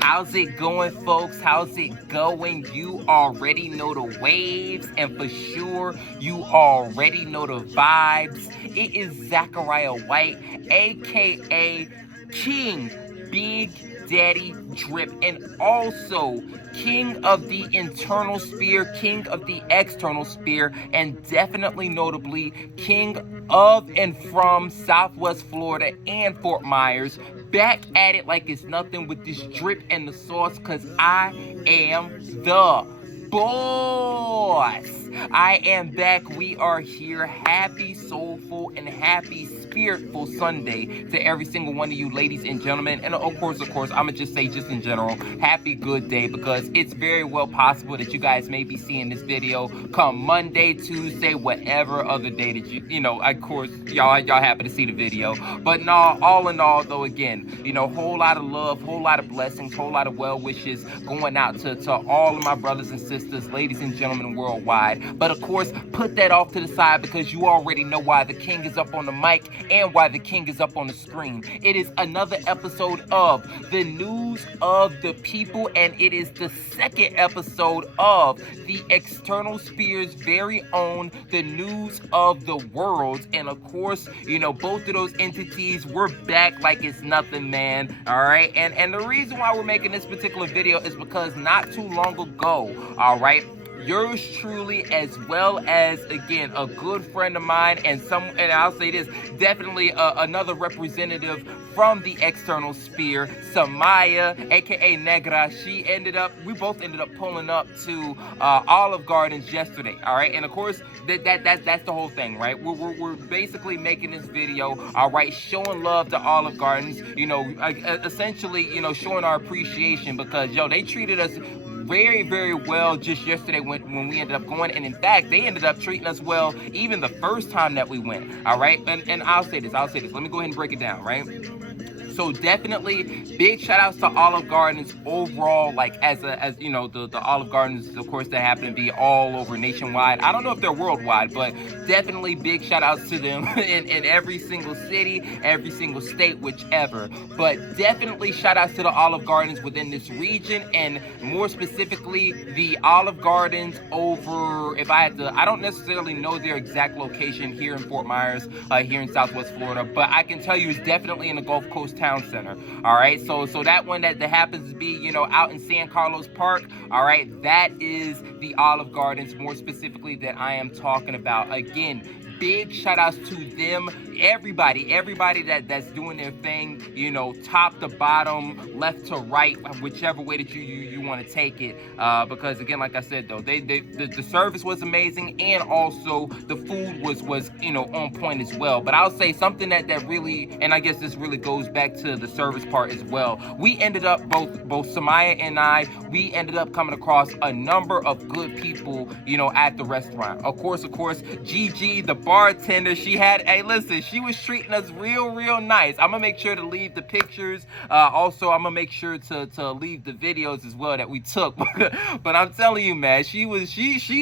How's it going, folks? How's it going? You already know the waves, and for sure, you already know the vibes. It is Zachariah White, aka King Big Daddy Drip, and also King of the internal spear, King of the external spear, and definitely notably King of and from Southwest Florida and Fort Myers. Back at it like it's nothing with this drip and the sauce, cause I am the boss. I am back. We are here. Happy soulful and happy spiritful Sunday to every single one of you ladies and gentlemen. And of course, I'ma just say just in general, happy good day, because it's very well possible that you guys may be seeing this video come Monday, Tuesday, whatever other day that you know, of course, y'all happen to see the video. But no, all in all though, again, you know, whole lot of love, whole lot of blessings, whole lot of well wishes going out to all of my brothers and sisters, ladies and gentlemen worldwide. But of course, put that off to the side, because you already know why the king is up on the mic and why the king is up on the screen. It is another episode of the News of the People, and it is the second episode of the External Spear's very own The News of the World. And of course, you know, both of those entities, we're back like it's nothing, man. All right, and the reason why we're making this particular video is because not too long ago, all right, yours truly, as well as, again, a good friend of mine, and I'll say this, definitely another representative from the external sphere, Samaya, aka Negra. We both ended up pulling up to Olive Gardens yesterday. All right, and of course that's the whole thing, right? We're basically making this video, all right, showing love to Olive Gardens. You know, essentially, you know, showing our appreciation, because yo, they treated us very, very well just yesterday when we ended up going. And in fact, they ended up treating us well even the first time that we went. All right, and I'll say this. Let me go ahead and break it down, right? So definitely big shout outs to Olive Gardens overall, like as you know, the Olive Gardens, of course, that happen to be all over nationwide. I don't know if they're worldwide, but definitely big shout outs to them in every single city, every single state, whichever. But definitely shout outs to the Olive Gardens within this region, and more specifically the Olive Gardens over, I don't necessarily know their exact location here in Fort Myers, here in Southwest Florida, but I can tell you it's definitely in the Gulf Coast Town Center. All right, so that one that happens to be, you know, out in San Carlos Park, all right, that is the Olive Gardens more specifically that I am talking about. Again, big shout outs to them, everybody that's doing their thing, you know, top to bottom, left to right, whichever way that you want to take it, because again, like I said though, the service was amazing, and also the food was you know, on point as well. But I'll say something that really, and I guess this really goes back to the service part as well, we ended up, both Samaya and I, we ended up coming across a number of good people, you know, at the restaurant. Of course, Gigi, the bartender, she was treating us real nice. I'm gonna make sure to leave the pictures. Also, I'm gonna make sure to leave the videos as well that we took. But I'm telling you, man, she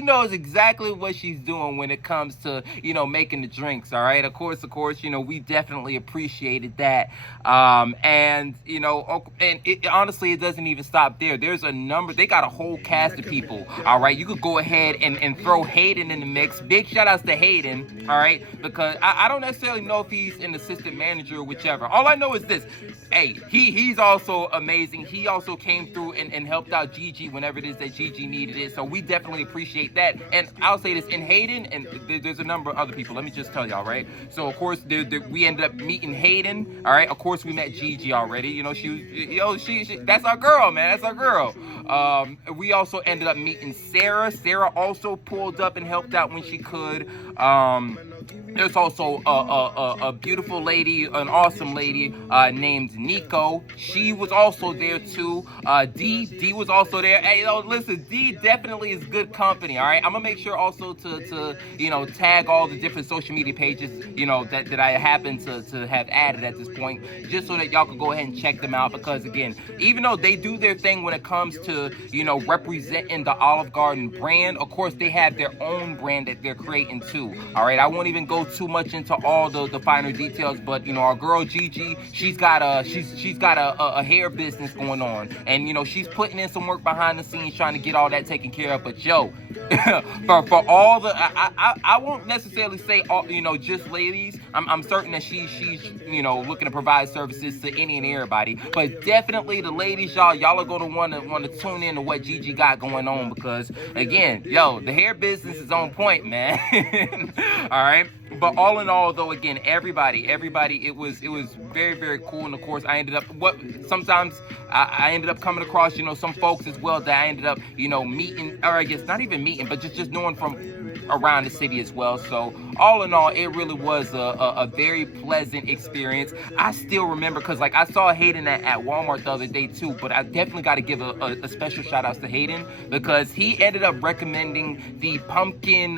knows exactly what she's doing when it comes to, you know, making the drinks. All right, of course, you know, we definitely appreciated that. And you know, and honestly, it doesn't even stop there. There's a number. They got a whole cast of people. All right, you could go ahead and throw Hayden in the mix. Big shout outs to Hayden. All right, because I don't necessarily know if he's an assistant manager or whichever. All I know is this: hey, he's also amazing. He also came through and helped out Gigi whenever it is that Gigi needed it. So we definitely appreciate that. And I'll say this, in Hayden, and there's a number of other people. Let me just tell y'all, right? So of course, we ended up meeting Hayden. All right, of course we met Gigi already. You know, she that's our girl, man. That's our girl. We also ended up meeting Sarah. Sarah also pulled up and helped out when she could. There's also a beautiful lady, an awesome lady named Nico. She was also there too. D was also there. Hey, yo, listen, D definitely is good company. All right, I'm gonna make sure also to you know, tag all the different social media pages, you know, that I happen to have added at this point, just so that y'all can go ahead and check them out. Because again, even though they do their thing when it comes to, you know, representing the Olive Garden brand, of course they have their own brand that they're creating too. All right, I won't even go too much into all the finer details, but you know, our girl Gigi, she's got a hair business going on, and you know, she's putting in some work behind the scenes trying to get all that taken care of. But yo, for all the I won't necessarily say all, you know, just ladies. I'm certain that she's you know, looking to provide services to any and everybody, but definitely the ladies, y'all are gonna want to tune in to what Gigi got going on, because again, yo, the hair business is on point, man. All right. But all in all, though, again, everybody, it was very, very cool. And of course, I ended up I ended up coming across, you know, some folks as well that I ended up, you know, meeting, or I guess not even meeting, but just knowing from around the city as well. So all in all, it really was a very pleasant experience. I still remember, because like I saw Hayden at Walmart the other day too, but I definitely got to give a special shout out to Hayden, because he ended up recommending the pumpkin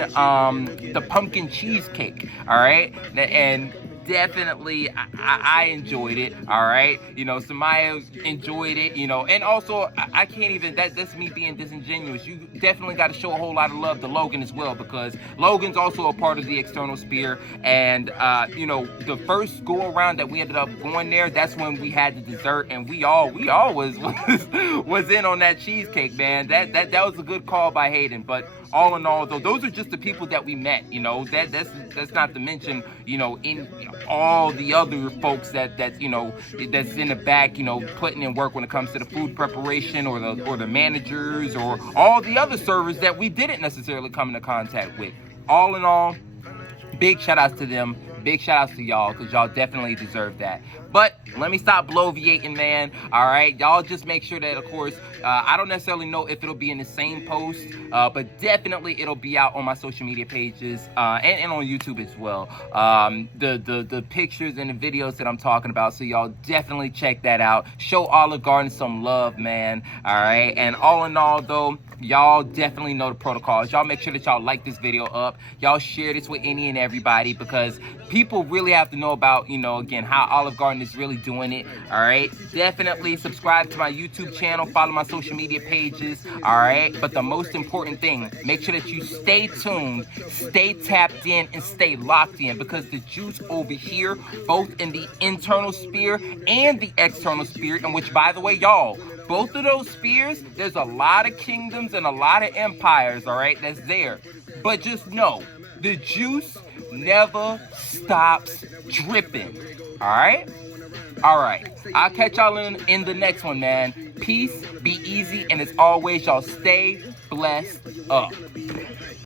cheesecake. All right, and definitely I enjoyed it. All right, you know, Samaya enjoyed it, you know, and also I can't even, that's me being disingenuous. You definitely got to show a whole lot of love to Logan as well, because Logan's also a part of the external sphere. And you know, the first go around that we ended up going there, that's when we had the dessert, and we all was in on that cheesecake, man. That was a good call by Hayden. But all in all, though, those are just the people that we met, you know. That's not to mention, you know, in all the other folks that you know, that's in the back, you know, putting in work when it comes to the food preparation, or the managers, or all the other servers that we didn't necessarily come into contact with. All in all, big shout outs to them. Big shout outs to y'all, because y'all definitely deserve that. But let me stop bloviating, man. All right, y'all just make sure that, of course, I don't necessarily know if it'll be in the same post, but definitely it'll be out on my social media pages, and on YouTube as well. The pictures and the videos that I'm talking about. So y'all definitely check that out. Show Olive Garden some love, man. All right, and all in all, though, y'all definitely know the protocols. Y'all make sure that y'all like this video up. Y'all share this with any and everybody, because people really have to know about, you know, again, how Olive Garden is really doing it. All right, definitely subscribe to my YouTube channel, follow my social media pages. All right, but the most important thing, make sure that you stay tuned, stay tapped in, and stay locked in, because the juice over here, both in the internal sphere and the external sphere, in which, by the way, y'all, both of those spheres, there's a lot of kingdoms and a lot of empires, all right, that's there. But just know, the juice never stops dripping. All right? All right. I'll catch y'all in the next one, man. Peace, be easy, and as always, y'all stay blessed up.